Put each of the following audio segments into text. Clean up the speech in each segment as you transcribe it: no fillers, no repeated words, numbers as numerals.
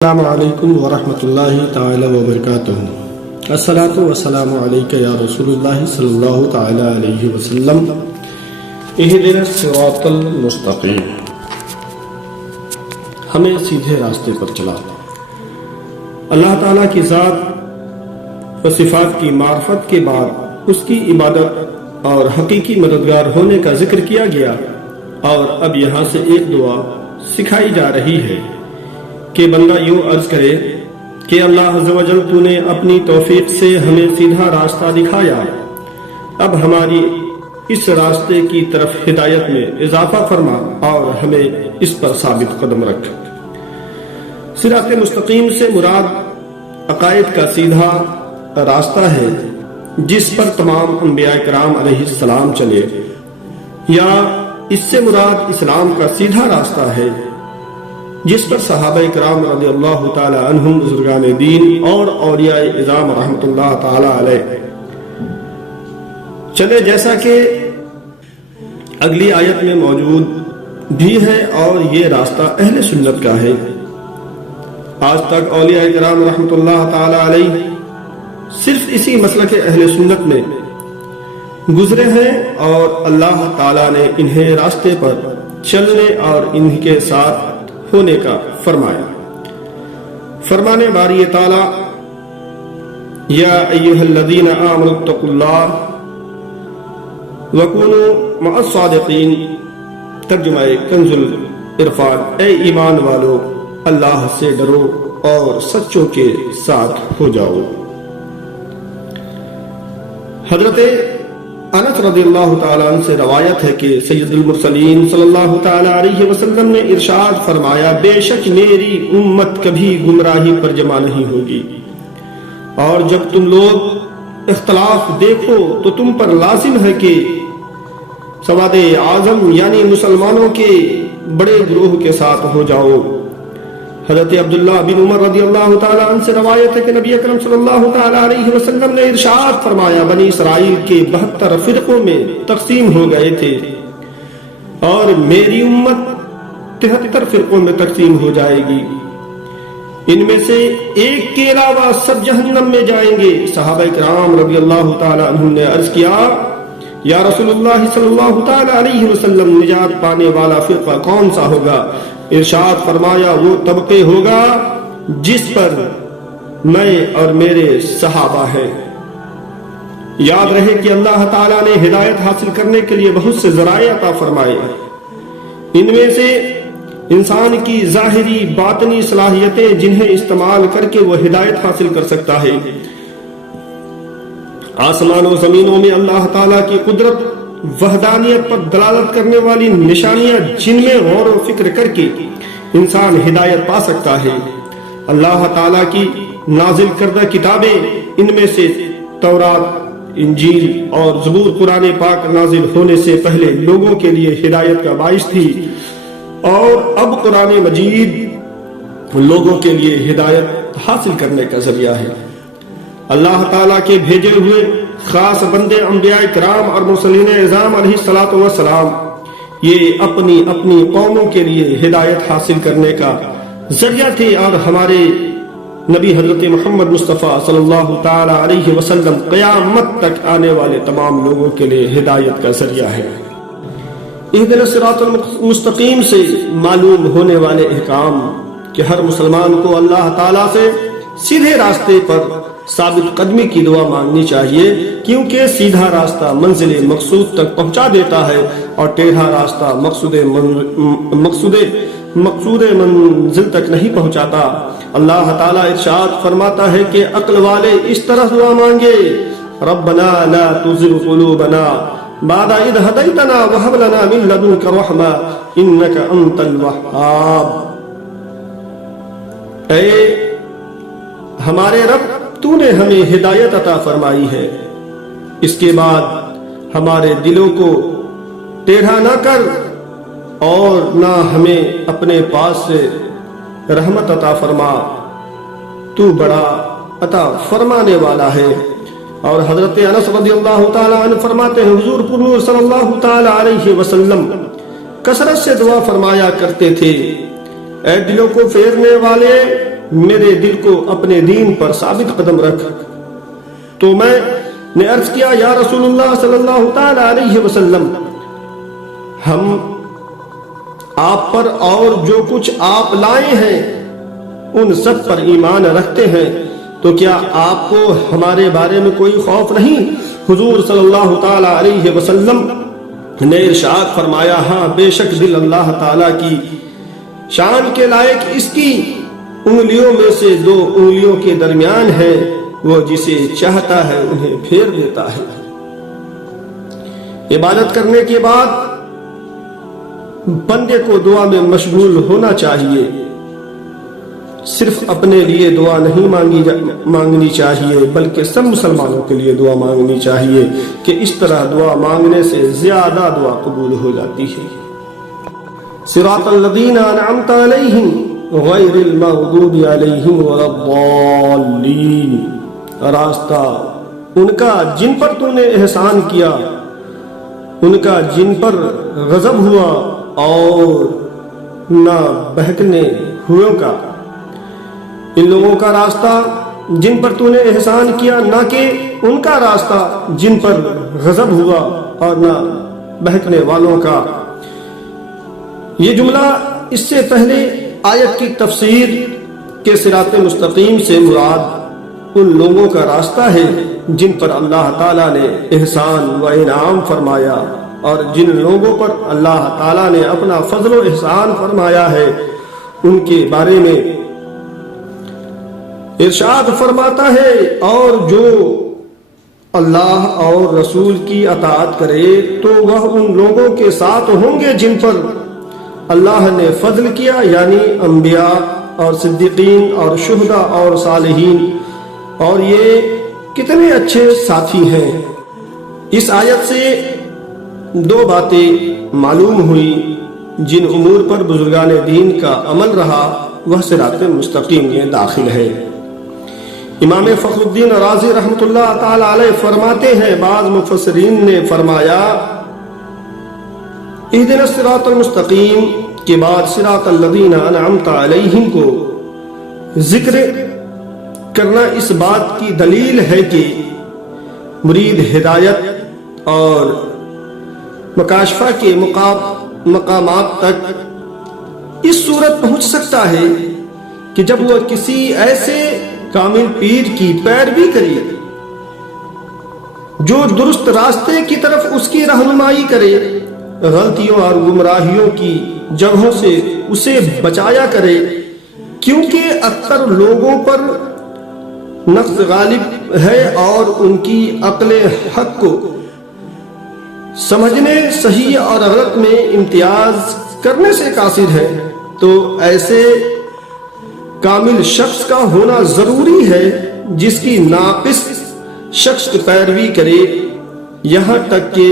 السلام علیکم ورحمۃ اللہ تعالی وبرکاتہ۔ الصلاۃ والسلام علیک یا رسول اللہ صلی اللہ تعالی علیہ وسلم۔ اہدنا الصراط المستقیم، ہمیں سیدھے راستے پر چلا۔ اللہ تعالیٰ کی ذات و صفات کی معرفت کے بعد اس کی عبادت اور حقیقی مددگار ہونے کا ذکر کیا گیا، اور اب یہاں سے ایک دعا سکھائی جا رہی ہے کہ بندہ یوں عرض کرے کہ اللہ عز و جل تو نے اپنی توفیق سے ہمیں سیدھا راستہ دکھایا، اب ہماری اس راستے کی طرف ہدایت میں اضافہ فرما اور ہمیں اس پر ثابت قدم رکھ۔ صراط مستقیم سے مراد عقائد کا سیدھا راستہ ہے جس پر تمام انبیاء کرام علیہ السلام چلے، یا اس سے مراد اسلام کا سیدھا راستہ ہے جس پر صحابہ کرام رضی اللہ تعالی عنہم، بزرگان دین اور اولیاء اعظام رحمۃ اللہ تعالی علیہ چلے، جیسا کہ اگلی آیت میں موجود بھی ہے، اور یہ راستہ اہل سنت کا ہے۔ آج تک اولیاء کرام رحمۃ اللہ تعالی علیہ صرف اسی مسلک اہل سنت میں گزرے ہیں، اور اللہ تعالی نے انہیں راستے پر چلنے اور ان کے ساتھ ہونے کا فرمایا۔ فرمانے باری تعالی یا ایھا الذین آمنوا اتقوا اللہ وکونوا مع الصادقین، ترجمہ کنز العرفان، اے ایمان والو اللہ سے ڈرو اور سچوں کے ساتھ ہو جاؤ۔ حضرت انس رضی اللہ تعالیٰ عنہ سے روایت ہے کہ سید المرسلین صلی اللہ تعالیٰ علیہ وسلم نے ارشاد فرمایا، بے شک میری امت کبھی گمراہی پر جمع نہیں ہوگی، اور جب تم لوگ اختلاف دیکھو تو تم پر لازم ہے کہ سواد اعظم یعنی مسلمانوں کے بڑے گروہ کے ساتھ ہو جاؤ۔ حضرت عبداللہ بن عمر رضی اللہ تعالیٰ عنہ سے روایت ہے کہ نبی اکرم صلی اللہ تعالیٰ علیہ وسلم نے ارشاد فرمایا، بنی اسرائیل کے 72 فرقوں میں تقسیم ہو گئے تھے، اور میری امت 73 فرقوں میں تقسیم ہو جائے گی، ان میں سے ایک کے علاوہ سب جہنم میں جائیں گے۔ صحابہ کرام رضی اللہ تعالیٰ عنہ نے عرض کیا، یا رسول اللہ صلی اللہ تعالیٰ علیہ وسلم، نجات پانے والا فرقہ کون سا ہوگا؟ ارشاد فرمایا، وہ طبقے ہوگا جس پر میں اور میرے صحابہ ہیں۔ یاد رہے کہ اللہ تعالیٰ نے ہدایت حاصل کرنے کے لیے بہت سے ذرائع عطا فرمائے، ان میں سے انسان کی ظاہری باطنی صلاحیتیں جنہیں استعمال کر کے وہ ہدایت حاصل کر سکتا ہے۔ آسمان و زمینوں میں اللہ تعالیٰ کی قدرت، وحدانیت پر دلالت کرنے والی نشانیاں جن میں غور و فکر کر کے انسان ہدایت پا سکتا ہے۔ اللہ تعالیٰ کی نازل کردہ کتابیں، ان میں سے تورات، انجیل اور زبور قرآن پاک نازل ہونے سے پہلے لوگوں کے لیے ہدایت کا باعث تھی، اور اب قرآن مجید لوگوں کے لیے ہدایت حاصل کرنے کا ذریعہ ہے۔ اللہ تعالیٰ کے بھیجے ہوئے خاص بندے انبیاء کرام اور مرسلین اعظام علیہ الصلوۃ والسلام یہ اپنی اپنی قوموں کے لیے ہدایت حاصل کرنے کا ذریعہ تھے، اور ہمارے نبی حضرت محمد مصطفیٰ صلی اللہ تعالی علیہ وسلم قیامت تک آنے والے تمام لوگوں کے لیے ہدایت کا ذریعہ ہے۔ اہدنا الصراط المستقیم سے معلوم ہونے والے احکام کہ ہر مسلمان کو اللہ تعالیٰ سے سیدھے راستے پر ثابت قدمی کی دعا مانگنی چاہیے، کیونکہ سیدھا راستہ منزل مقصود تک پہنچا دیتا ہے، اور ٹیڑھا راستہ مقصود منزل تک نہیں پہنچاتا۔ اللہ تعالیٰ ارشاد فرماتا ہے کہ عقل والے اس طرح دعا مانگے، ربنا لا تزغ قلوبنا بعد اذ ہدیتنا وہب لنا من لدنک رحمہ انک انت الوہاب۔ اے ہمارے رب، تو نے ہمیں ہدایت عطا فرمائی ہے، اس کے بعد ہمارے دلوں کو ٹیڑھا نہ کر، اور نہ ہمیں اپنے پاس سے رحمت عطا فرما، تو بڑا عطا فرمانے والا ہے۔ اور حضرت انس رضی اللہ تعالیٰ عنہ فرماتے ہیں، حضور پرنور صلی اللہ تعالیٰ علیہ وسلم کثرت سے دعا فرمایا کرتے تھے، اے دلوں کو پھیرنے والے میرے دل کو اپنے دین پر ثابت قدم رکھ۔ تو میں نے عرض کیا یا رسول اللہ صلی اللہ تعالی علیہ وسلم، ہم آپ پر اور جو کچھ آپ لائے ہیں ان سب پر ایمان رکھتے ہیں، تو کیا آپ کو ہمارے بارے میں کوئی خوف نہیں؟ حضور صلی اللہ تعالی علیہ وسلم نے ارشاد فرمایا، ہاں بے شک دل اللہ تعالی کی شان کے لائق اس کی انگلیوں میں سے دو انگلیوں کے درمیان ہے، وہ جسے چاہتا ہے انہیں پھیر دیتا ہے۔ عبادت کرنے کے بعد بندے کو دعا میں مشغول ہونا چاہیے، صرف اپنے لیے دعا نہیں مانگنی چاہیے بلکہ سب مسلمانوں کے لیے دعا مانگنی چاہیے، کہ اس طرح دعا مانگنے سے زیادہ دعا قبول ہو جاتی ہے۔ صراط الذین انعمت علیہم غیر المغضوب علیہم ولا الضالین، راستہ ان کا جن پر تو نے احسان کیا، ان کا جن پر غضب ہوا، اور نہ بہکنے ہوئوں کا، ان لوگوں کا راستہ جن پر تو نے احسان کیا، نہ کہ ان کا راستہ جن پر غضب ہوا اور نہ بہکنے والوں کا۔ یہ جملہ اس سے پہلے آیت کی تفسیر کے صراط مستقیم سے مراد ان لوگوں کا راستہ ہے جن پر اللہ تعالیٰ نے احسان و انعام فرمایا، اور جن لوگوں پر اللہ تعالیٰ نے اپنا فضل و احسان فرمایا ہے ان کے بارے میں ارشاد فرماتا ہے، اور جو اللہ اور رسول کی اطاعت کرے تو وہ ان لوگوں کے ساتھ ہوں گے جن پر اللہ نے فضل کیا، یعنی انبیاء اور صدیقین اور شہداء اور صالحین، اور یہ کتنے اچھے ساتھی ہیں۔ اس آیت سے دو باتیں معلوم ہوئی، جن امور پر بزرگان دین کا عمل رہا وہ صراط مستقیم میں داخل ہے۔ امام فخر الدین رازی رحمۃ اللہ تعالی علیہ فرماتے ہیں، بعض مفسرین نے فرمایا اہدنا الصراط المستقیم کے بعد صراط الذین انعمت علیہم کو ذکر کرنا اس بات کی دلیل ہے کہ مرید ہدایت اور مکاشفہ کے مقامات تک اس صورت پہنچ سکتا ہے کہ جب وہ کسی ایسے کامل پیر کی پیروی کرے جو درست راستے کی طرف اس کی رہنمائی کرے، غلطیوں اور گمراہیوں کی جگہوں سے اسے بچایا کرے، کیونکہ اکثر لوگوں پر نقص غالب ہے اور ان کی عقل حق کو سمجھنے، صحیح اور غلط میں امتیاز کرنے سے قاصر ہے، تو ایسے کامل شخص کا ہونا ضروری ہے جس کی ناقص شخص پیروی کرے، یہاں تک کہ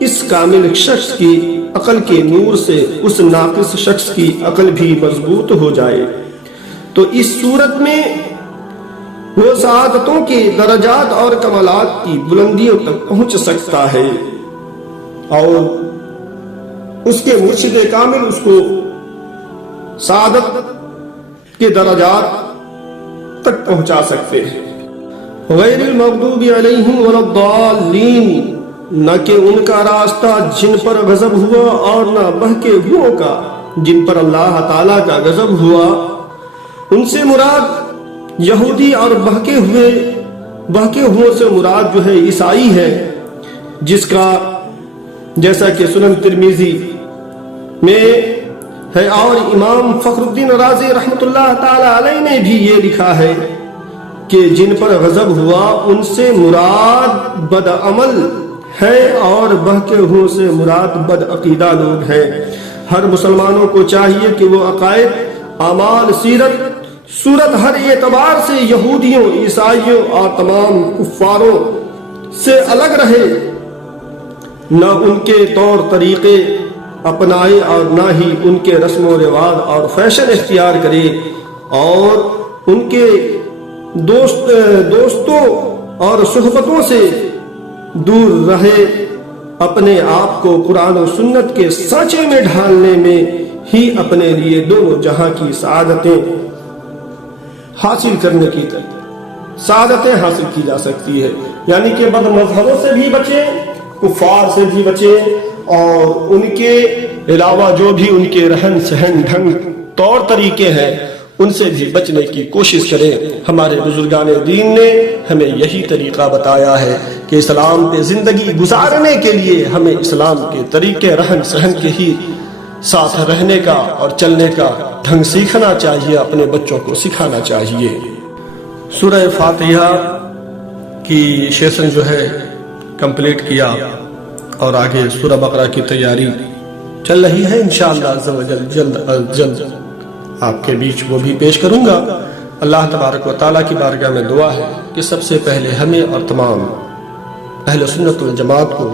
اس کامل شخص کی عقل کے نور سے اس ناقص شخص کی عقل بھی مضبوط ہو جائے، تو اس صورت میں وہ سعادتوں کے درجات اور کمالات کی بلندیوں تک پہنچ سکتا ہے، اور اس کے مرشد کامل اس کو سعادت کے درجات تک پہنچا سکتے ہیں۔ غیر المغضوب علیہم ولا الضالین، نہ کہ ان کا راستہ جن پر غضب ہوا اور نہ بہکے ہوئوں کا، جن پر اللہ تعالیٰ کا غضب ہوا، ان سے مراد یہودی، اور بہکے ہوئوں سے مراد جو ہے عیسائی ہے، جس کا جیسا کہ سنن ترمذی میں ہے، اور امام فخر الدین رازی رحمۃ اللہ تعالی علیہ نے بھی یہ لکھا ہے کہ جن پر غضب ہوا ان سے مراد بد عمل ہے، اور بہکے ہوئوں سے مراد بد عقیدہ لوگ ہیں۔ ہر مسلمانوں کو چاہیے کہ وہ عقائد، اعمال، سیرت، صورت ہر اعتبار سے یہودیوں، عیسائیوں اور تمام کفاروں سے الگ رہے، نہ ان کے طور طریقے اپنائے اور نہ ہی ان کے رسم و رواج اور فیشن اختیار کرے، اور ان کے دوستوں اور صحبتوں سے دور رہے، اپنے آپ کو قرآن و سنت کے سانچے میں ڈھالنے میں ہی اپنے لیے دونوں جہاں کی سعادتیں حاصل کرنے کی سعادتیں حاصل کی جا سکتی ہے. یعنی کہ بد مذہبوں سے بھی بچیں، کفار سے بھی بچیں، اور ان کے علاوہ جو بھی ان کے رہن سہن ڈھنگ طور طریقے ہیں ان سے بھی بچنے کی کوشش کریں. ہمارے بزرگان دین نے ہمیں یہی طریقہ بتایا ہے کہ اسلام پہ زندگی گزارنے کے لیے ہمیں اسلام کے طریقے رہن سہن کے ہی ساتھ رہنے کا اور چلنے کا ڈھنگ سیکھنا چاہیے، اپنے بچوں کو سکھانا چاہیے. سورہ فاتحہ کی سیشن جو ہے کمپلیٹ کیا اور آگے سورہ بقرہ کی تیاری چل رہی ہے. انشاءاللہ عز و جل جلد از جلد آپ کے بیچ وہ بھی پیش کروں گا. اللہ تبارک و تعالیٰ کی بارگاہ میں دعا ہے کہ سب سے پہلے ہمیں اور تمام اہل سنت والجماعت کو